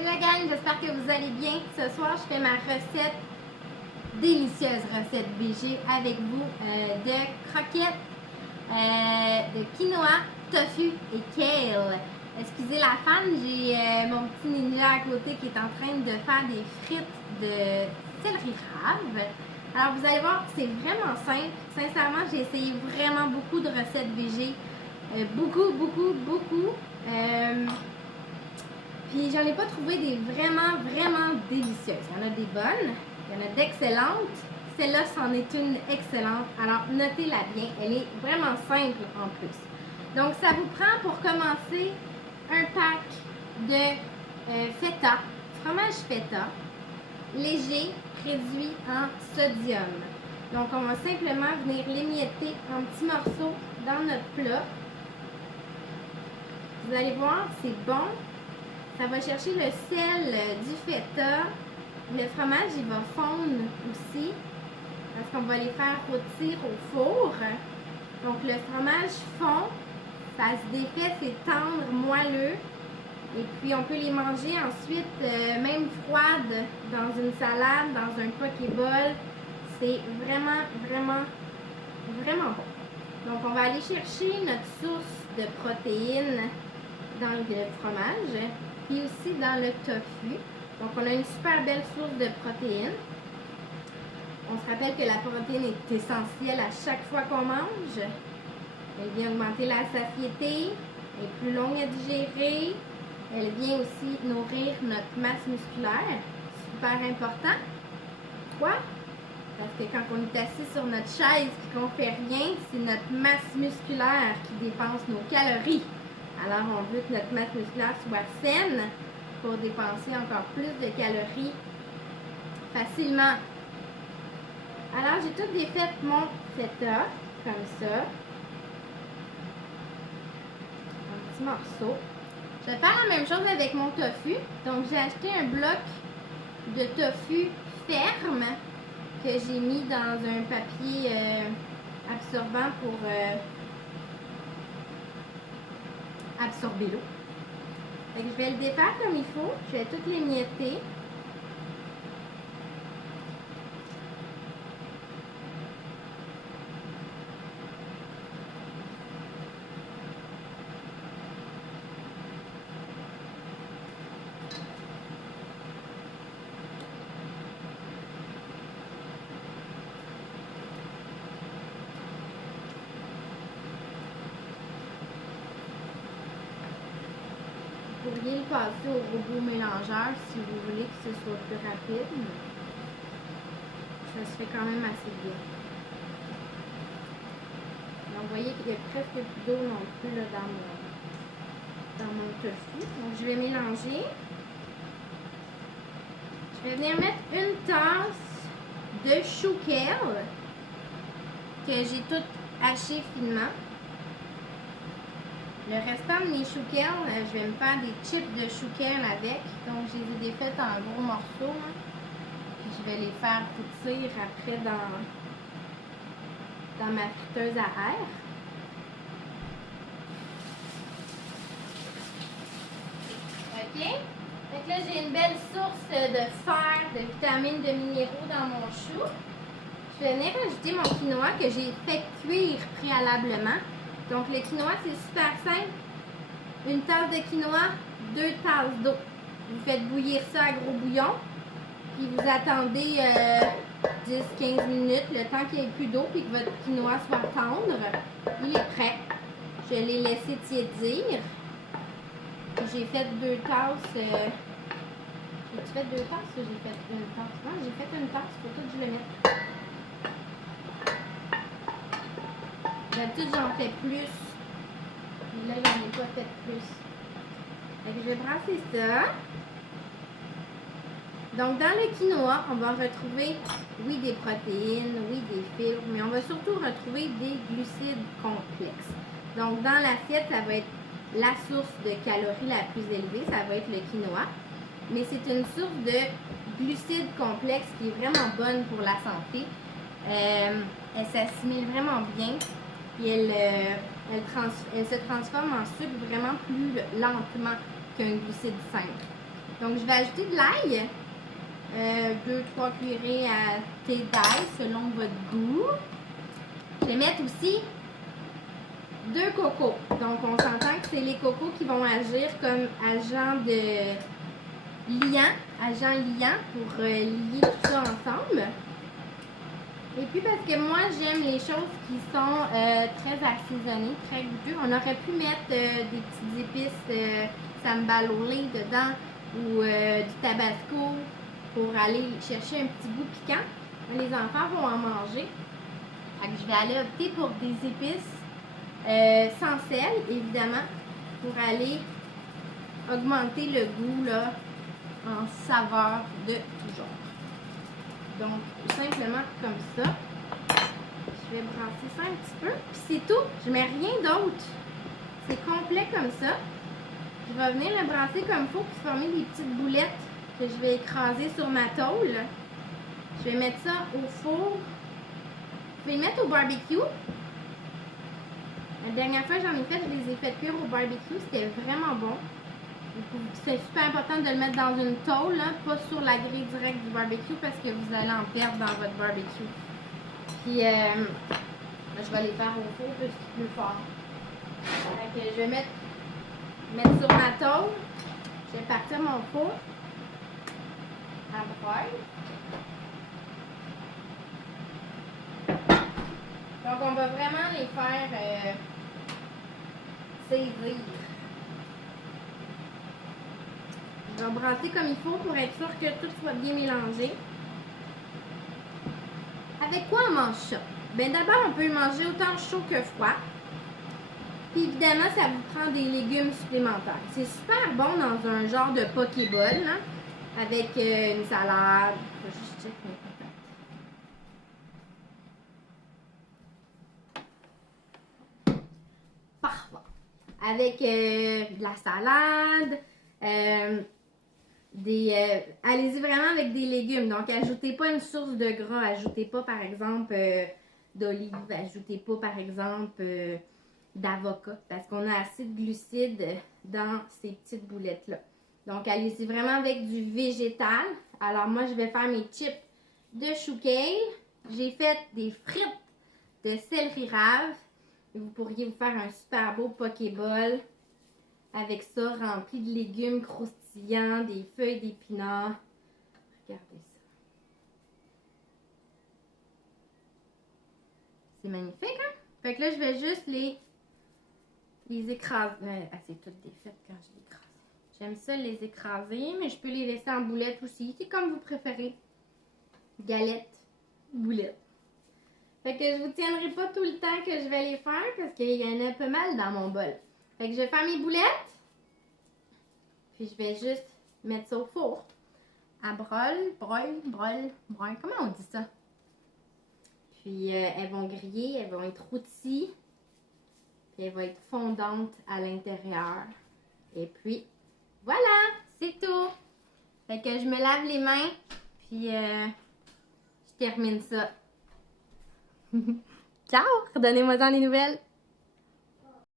Salut la gang, j'espère que vous allez bien. Ce soir, je fais ma recette, délicieuse recette BG avec vous de croquettes, de quinoa, tofu et kale. Excusez la fan, j'ai mon petit ninja à côté qui est en train de faire des frites de céleri rave. Alors vous allez voir, c'est vraiment simple. Sincèrement, j'ai essayé vraiment beaucoup de recettes BG. Beaucoup. Puis j'en ai pas trouvé des vraiment délicieuses. Il y en a des bonnes, il y en a d'excellentes. Celle-là, c'en est une excellente. Alors notez-la bien, elle est vraiment simple en plus. Donc ça vous prend pour commencer un pack de feta, fromage feta, léger, réduit en sodium. Donc on va simplement venir l'émietter en petits morceaux dans notre plat. Vous allez voir, c'est bon. Ça va chercher le sel du feta. Le fromage, il va fondre aussi parce qu'on va les faire rôtir au four. Donc le fromage fond, ça se défait, c'est tendre, moelleux. Et puis on peut les manger ensuite, même froides, dans une salade, dans un pokéball. C'est vraiment bon. Donc on va aller chercher notre source de protéines dans le fromage, puis aussi dans le tofu. Donc on a une super belle source de protéines. On se rappelle que la protéine est essentielle à chaque fois qu'on mange. Elle vient augmenter la satiété, elle est plus longue à digérer. Elle vient aussi nourrir notre masse musculaire. Super important. Pourquoi? Parce que quand on est assis sur notre chaise et qu'on ne fait rien, c'est notre masse musculaire qui dépense nos calories. Alors, on veut que notre masse musculaire soit saine pour dépenser encore plus de calories facilement. Alors, j'ai tout défait mon feta, comme ça. Un petit morceau. Je vais faire la même chose avec mon tofu. Donc, j'ai acheté un bloc de tofu ferme que j'ai mis dans un papier absorbant pour absorber l'eau. Je vais le défaire comme il faut. Je vais tout l'émietter. Vous pourriez le passer au robot mélangeur si vous voulez que ce soit plus rapide. Ça se fait quand même assez bien. Donc, vous voyez qu'il y a presque plus d'eau non plus là, dans mon tofu. Donc, je vais mélanger. Je vais venir mettre une tasse de chou kale que j'ai tout haché finement. Le restant de mes chou kale, je vais me faire des chips de chou kale avec. Donc, je les ai défaites en gros morceaux. Hein. Puis, je vais les faire rôtir après dans ma friteuse à air. OK? Donc là, j'ai une belle source de fer, de vitamines, de minéraux dans mon chou. Je vais venir ajouter mon quinoa que j'ai fait cuire préalablement. Donc, le quinoa, c'est super simple. Une tasse de quinoa, 2 tasses d'eau. Vous faites bouillir ça à gros bouillon. Puis, vous attendez 10-15 minutes, le temps qu'il n'y ait plus d'eau et que votre quinoa soit tendre. Il est prêt. Je l'ai laissé tiédir. J'ai fait 2 tasses. J'ai-tu fait 2 tasses ou j'ai fait une tasse? Non, j'ai fait une tasse. Il faut tout que je le mette. D'habitude, j'en fais plus. Mais là, j'en ai pas fait plus. Donc, je vais brasser ça. Donc, dans le quinoa, on va retrouver, oui, des protéines, oui, des fibres, mais on va surtout retrouver des glucides complexes. Donc, dans l'assiette, ça va être la source de calories la plus élevée, ça va être le quinoa. Mais c'est une source de glucides complexes qui est vraiment bonne pour la santé. Elle s'assimile vraiment bien. Et elle se transforme en sucre vraiment plus lentement qu'un glucide simple. Donc, je vais ajouter de l'ail. 2-3 cuillerées à thé d'ail selon votre goût. Je vais mettre aussi 2 cocos. Donc, on s'entend que c'est les cocos qui vont agir comme agent de liant, pour lier tout ça ensemble. Et puis parce que moi j'aime les choses qui sont très assaisonnées, très goûteuses. On aurait pu mettre des petites épices sambalolé dedans ou du tabasco pour aller chercher un petit goût piquant. Les enfants vont en manger. Donc, je vais aller opter pour des épices sans sel, évidemment, pour aller augmenter le goût là, en saveur de tout genre. Donc, simplement comme ça. Je vais brasser ça un petit peu. Puis c'est tout. Je mets rien d'autre. C'est complet comme ça. Je vais venir le brasser comme il faut pour former des petites boulettes que je vais écraser sur ma tôle. Je vais mettre ça au four. Je vais le mettre au barbecue. La dernière fois que j'en ai fait, je les ai fait cuire au barbecue. C'était vraiment bon. C'est super important de le mettre dans une tôle, hein, pas sur la grille directe du barbecue parce que vous allez en perdre dans votre barbecue. Puis, je vais les faire au four parce qu'il est plus fort. Donc, je vais mettre sur ma tôle. Je vais partir mon four à broil. Donc, on va vraiment les faire saisir. Je vais brasser comme il faut pour être sûr que tout soit bien mélangé. Avec quoi on mange ça? Bien d'abord, on peut le manger autant chaud que froid. Puis évidemment, ça vous prend des légumes supplémentaires. C'est super bon dans un genre de pokéball, hein, avec une salade. Je vais juste checker mes patates. Parfait. Avec de la salade. Allez-y vraiment avec des légumes. Donc, ajoutez pas une source de gras. Ajoutez pas, par exemple, d'olive. Ajoutez pas, par exemple, d'avocat. Parce qu'on a assez de glucides dans ces petites boulettes-là. Donc, allez-y vraiment avec du végétal. Alors, moi, je vais faire mes chips de chou kale. J'ai fait des frites de céleri rave. Vous pourriez vous faire un super beau pokéball avec ça, rempli de légumes croustillants, des feuilles d'épinards. Regardez ça. C'est magnifique, hein? Fait que là, je vais juste les écraser. C'est toutes défaites quand je les écrase. J'aime ça les écraser, mais je peux les laisser en boulettes aussi. C'est comme vous préférez. Galettes, boulettes. Fait que je vous tiendrai pas tout le temps que je vais les faire parce qu'il y en a pas mal dans mon bol. Fait que je vais faire mes boulettes. Puis je vais juste mettre ça au four. À broil. Comment on dit ça? Puis elles vont griller, elles vont être rôties. Puis elles vont être fondantes à l'intérieur. Et puis, voilà, c'est tout. Fait que je me lave les mains. Puis je termine ça. Ciao! Redonnez-moi-en les nouvelles.